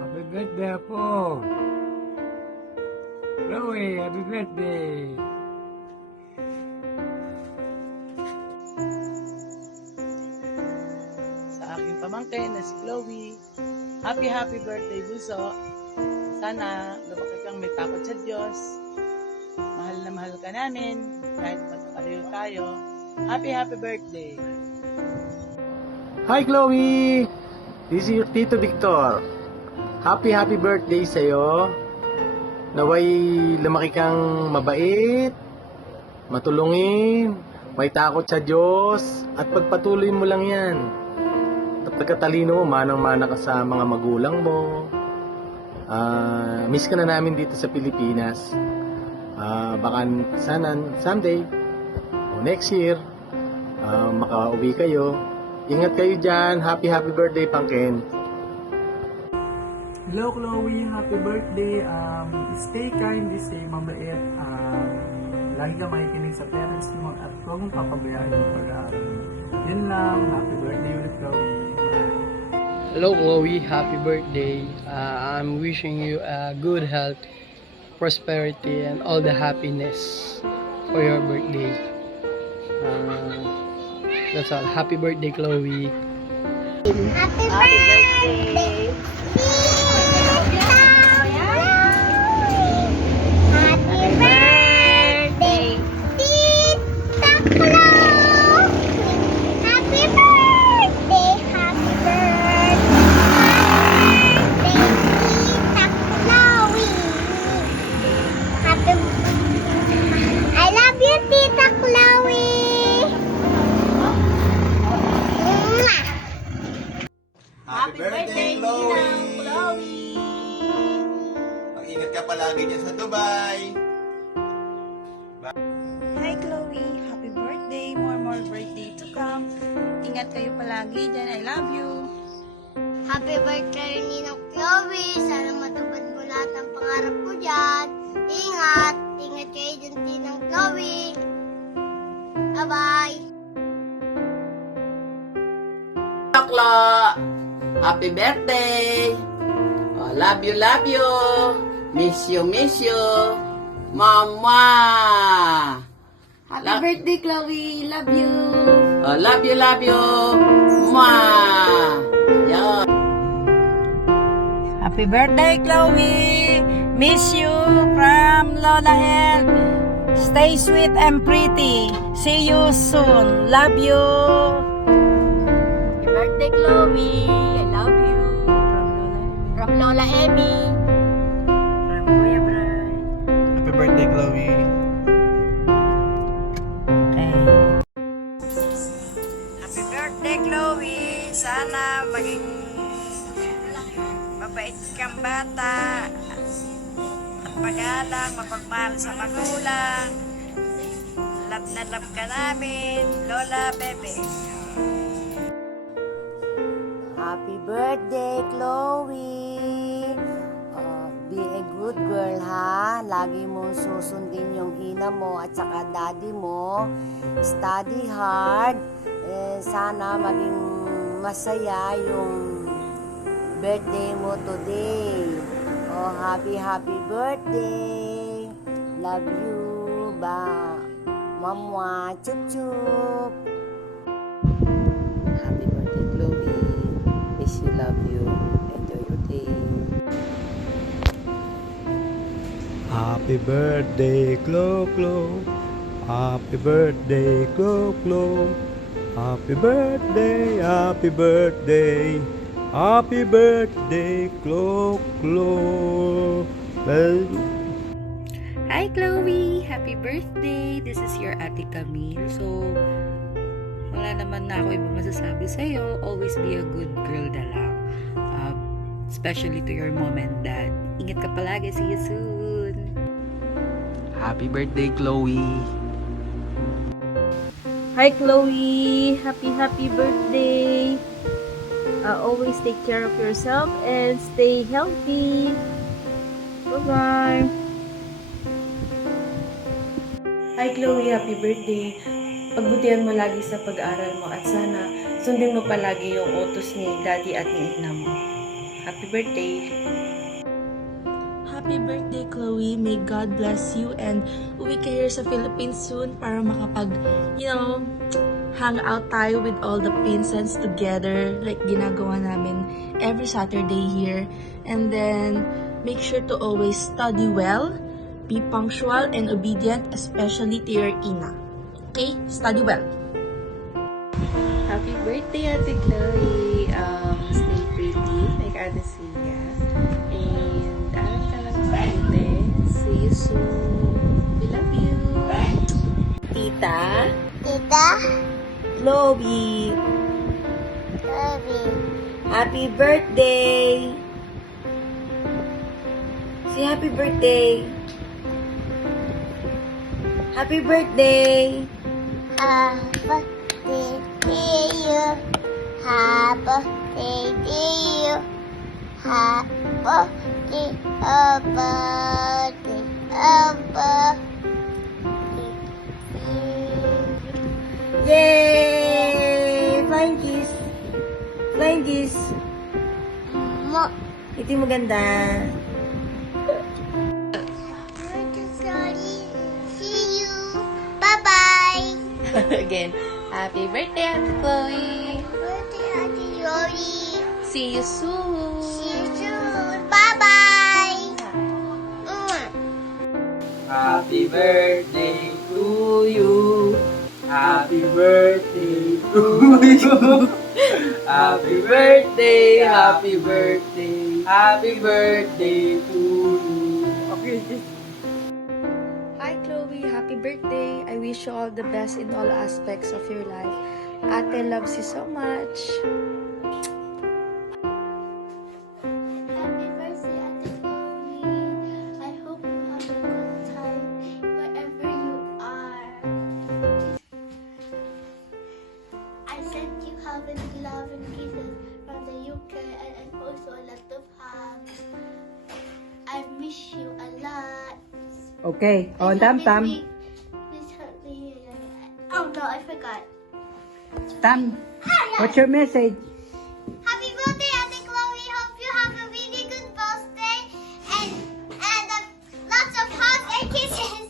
Happy birthday po! Chloe, happy birthday! Sa aking pamangkin na si Chloe, happy birthday Bunso. Sana lumaki kang may takot sa Diyos. Mahal na mahal ka namin kahit magkakalayo tayo. Happy birthday! Hi Chloe! This is your Tito Victor. Happy birthday sa'yo. Naway lumaki kang mabait, matulungin, may takot sa Diyos, at pagpatuloy mo lang yan. At pagkatalino mo, manang-mana ka sa mga magulang mo. Miss ka na namin dito sa Pilipinas. Baka sana someday o next year makauwi kayo. Ingat kayo dyan. Happy birthday, Pangkin. Hello Chloe, happy birthday. Stay kind, stay mabait. Lagi ka makikinig sa parents mo at huwag mong papabayaan yung pag-aaral. Yun lang, happy birthday ulit Chloe. Hello Chloe, happy birthday. I'm wishing you good health, prosperity, and all the happiness for your birthday. That's all. Happy birthday, Chloe. Happy birthday! Happy birthday, Tita Chloe! Happy birthday, happy birthday, Tita Chloe! I love you, Tita Chloe! Mwah! Happy birthday, Chloe! Mag-ingat ka palagi dyan sa Dubai. Hi Chloe, happy birthday, more birthday to come. Ingat kayo palagi dyan, I love you. Happy birthday, Ninong Chloe! Sana matupad mo lahat ang pangarap mo dyan. Ingat! Ingat kayo dyan, Ninong Chloe! Bye-bye! Choklo! Happy birthday! Oh, love you, love you! Miss you, Mama! Happy birthday Chloe, love you. Oh, love you! Mwah! Yan. Happy birthday Chloe, miss you from Lola Health. Stay sweet and pretty. See you soon. Love you. Happy birthday, Chloe! I love you! From Lola Emmy! From Kuya Bray. Happy birthday, Chloe. Okay. Happy birthday Chloe. Sana maging mabait kang bata at magalang, mapagmahal sa magulang. Love na love ka namin, Lola Bebe. Happy birthday, Chloe! lagi mong susundin yung ina mo at saka daddy mo. Study hard. Sana maging masaya yung birthday mo today. Oh, happy birthday. Love you. Ba. Mama, chup chup. Happy birthday, Chloe. Miss you, love you. Enjoy your day. Happy birthday, Chloe, Chloe. Happy birthday, Chloe, Chloe. Happy birthday, happy birthday. Happy birthday, Chloe, Chloe. Well, Hi Chloe! Happy birthday! This is your Ate Camille. So, wala naman na ako ibang masasabi sa'yo. Always be a good girl na lang. Especially to your mom and dad. Ingat ka palagi. See you soon! Happy birthday, Chloe. Hi Chloe! Happy birthday! Always take care of yourself and stay healthy. Bye-bye! Hi Chloe, happy birthday. Pagbutihan mo lagi sa pag-aaral mo at sana sundin mo palagi yung utos ni daddy at ni ina mo. Happy birthday. Happy birthday, Chloe. May God bless you and uwi ka here sa Philippines soon para makapag, hang out tayo with all the pinsans together like ginagawa namin every Saturday here. And then, make sure to always study well. Be punctual and obedient, especially to your ina. Okay? Study well. Happy birthday, Ate Chloe. Stay pretty, like Ate Sia. And aral ka lang mabuti. See you soon. We love you. Tita. Tita, Chloe. Chloe. Happy birthday. Say happy birthday. Happy birthday. Happy birthday to you. Happy birthday to you. Happy birthday, happy birthday, happy birthday to you. Yay! Flying kiss. Flying kiss. Mo. Ito yung maganda. See you. Bye-bye. Again, happy birthday, Ate Chloe. Happy birthday, Auntie Yori. See you soon. See you soon. Bye-bye. Happy birthday to you. Happy birthday to you. Happy birthday, happy birthday, happy birthday to you. Okay. Hi Chloe, happy birthday. I wish you all the best in all aspects of your life. Ate loves you so much. Happy birthday, Ate Chloe. I hope you have a good time wherever you are. I sent you hugs, love, and kisses from the UK and also a lot of hugs. I miss you a lot. Okay. Oh, Tam. Please help me. Oh no, I forgot. Tam, what's your message? Happy birthday, Ate Chloe. Hope you have a really good birthday and lots of hugs and kisses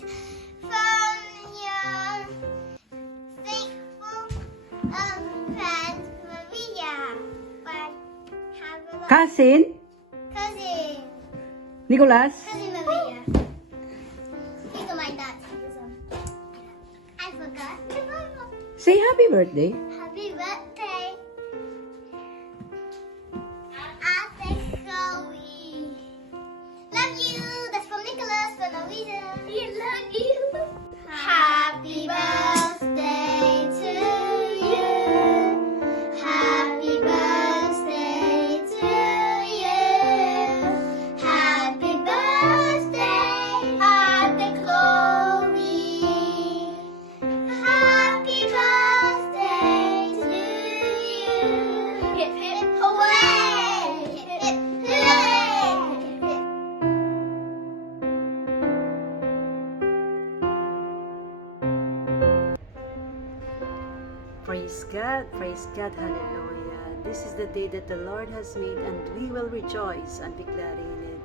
from your faithful friend Maria. But have a lot Cousin? cousin Nicholas? Maria. These are my dad. I forgot. Say happy birthday. Happy birthday, Ate Chloe. Love you. That's from Nicholas for no reason. We love you. Happy birthday to you. Happy birthday to you. Happy birthday, Ate Chloe. Happy birthday to you. Hip hip hooray! Hip hip hooray! God, hallelujah. This is the day that the Lord has made, and we will rejoice and be glad in it.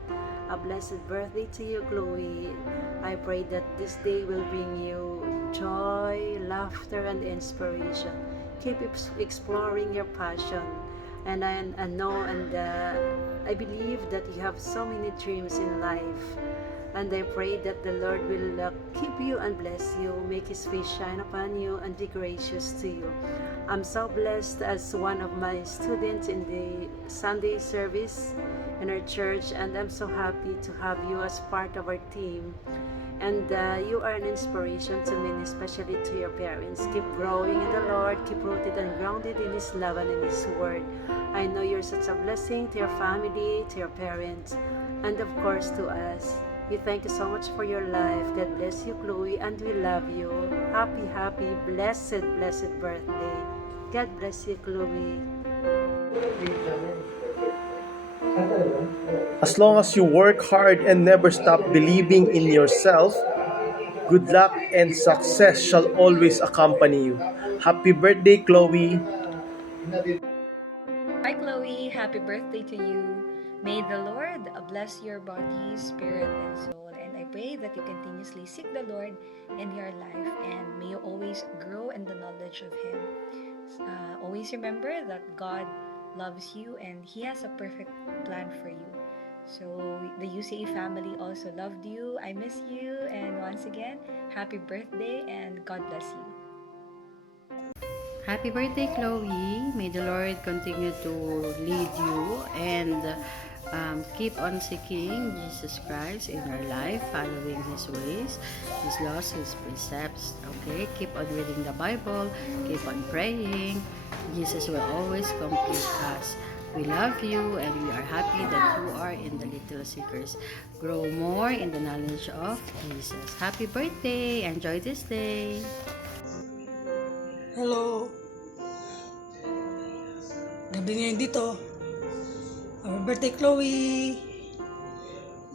A blessed birthday to you, Chloe. I pray that this day will bring you joy, laughter, and inspiration. Keep exploring your passion. And I know and I believe that you have so many dreams in life. And I pray that the Lord will keep you and bless you, make His face shine upon you, and be gracious to you. I'm so blessed as one of my students in the Sunday service in our church, and I'm so happy to have you as part of our team. And you are an inspiration to me, especially to your parents. Keep growing in the Lord, keep rooted and grounded in His love and in His Word. I know you're such a blessing to your family, to your parents, and of course to us. We thank you so much for your life. God bless you, Chloe, and we love you. Happy, blessed birthday. God bless you, Chloe. As long as you work hard and never stop believing in yourself, good luck and success shall always accompany you. Happy birthday, Chloe! Hi, Chloe. Happy birthday to you. May the Lord bless your body, spirit, and soul. And I pray that you continuously seek the Lord in your life, and may you always grow in the knowledge of Him. Always remember that God loves you and He has a perfect plan for you. So the UCA family also loved you. I miss you. And once again, happy birthday and God bless you. Happy birthday, Chloe. May the Lord continue to lead you and keep on seeking Jesus Christ in your life, following His ways, His laws, His precepts. Okay, keep on reading the Bible, keep on praying. Jesus will always complete us. We love you and we are happy that you are in the Little Seekers. Grow more in the knowledge of Jesus. Happy birthday! Enjoy this day! Hello. Gabi ngayon dito. Happy birthday, Chloe.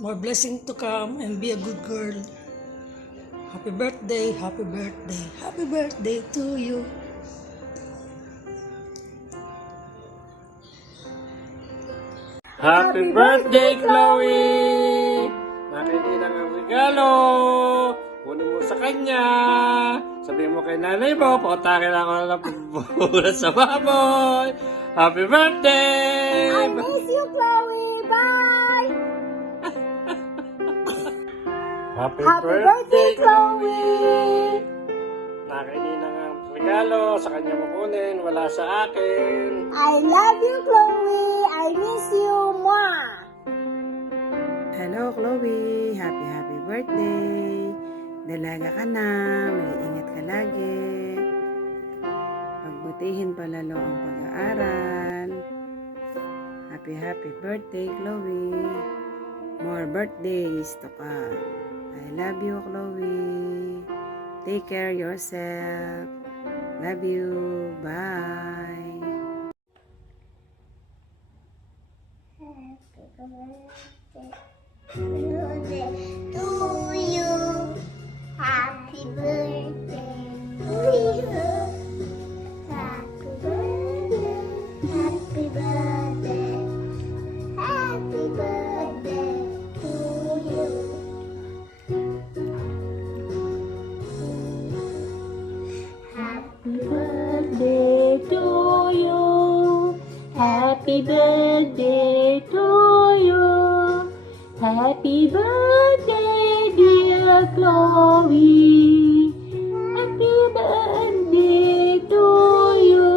More blessing to come and be a good girl. Happy birthday, happy birthday, happy birthday to you. Happy birthday, Chloe! Nakikilang ang regalo. Kunin mo sa kanya. Sabihin mo kay nanay mo, pautakin ako ng bubulat sa baboy. Happy birthday! I miss you, Chloe. Bye! Happy birthday, Chloe! Nakikilang ang regalo. Sa kanya mo kunin, wala sa akin. I love you, Chloe. I miss you, Mwah! Hello, Chloe. Happy birthday. Dalaga ka na. May ingat ka lagi. Pagbutihin pa lalo ang pag-aaral. Happy birthday, Chloe. More birthdays to come. I love you, Chloe. Take care yourself. Love you. Bye. Happy birthday to you. Happy birthday to you. Happy birthday. Happy birthday. Happy birthday to you. Happy birthday to you. Happy birthday to you. Happy birthday, dear Chloe. Happy birthday to you.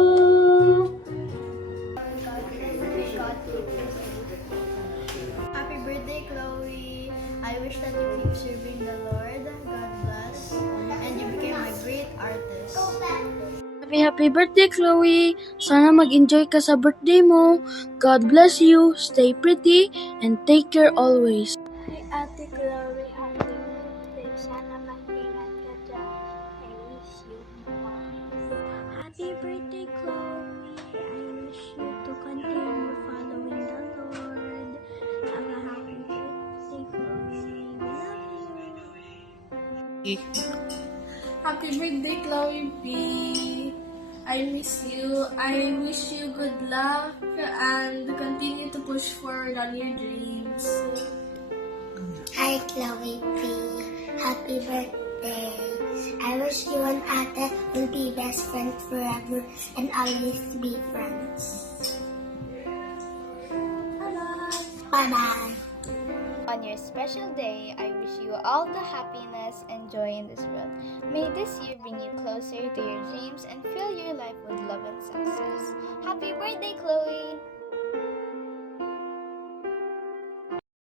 Happy birthday, Chloe. I wish that you keep serving the Lord. God bless. And you became a great artist. Happy birthday, Chloe. Sana mag-enjoy ka sa birthday mo. God bless you. Stay pretty and take care always. Hi, Ate Chloe. Happy birthday. Sana mag-ingat ka dyan. I miss you, Mom. Happy birthday, Chloe. I wish you to continue following the Lord. Have a happy birthday, Chloe. We love you. Happy birthday, Chloe B. I miss you. I wish you good luck and continue to push forward on your dreams. Hi, Chloe P. Happy birthday. I wish you and Ate will be best friends forever and always be friends. Bye-bye. On your special day, I wish you all the happiness and joy in this world. May this year bring you closer to your dreams and fill your life with love and success. Happy birthday, Chloe!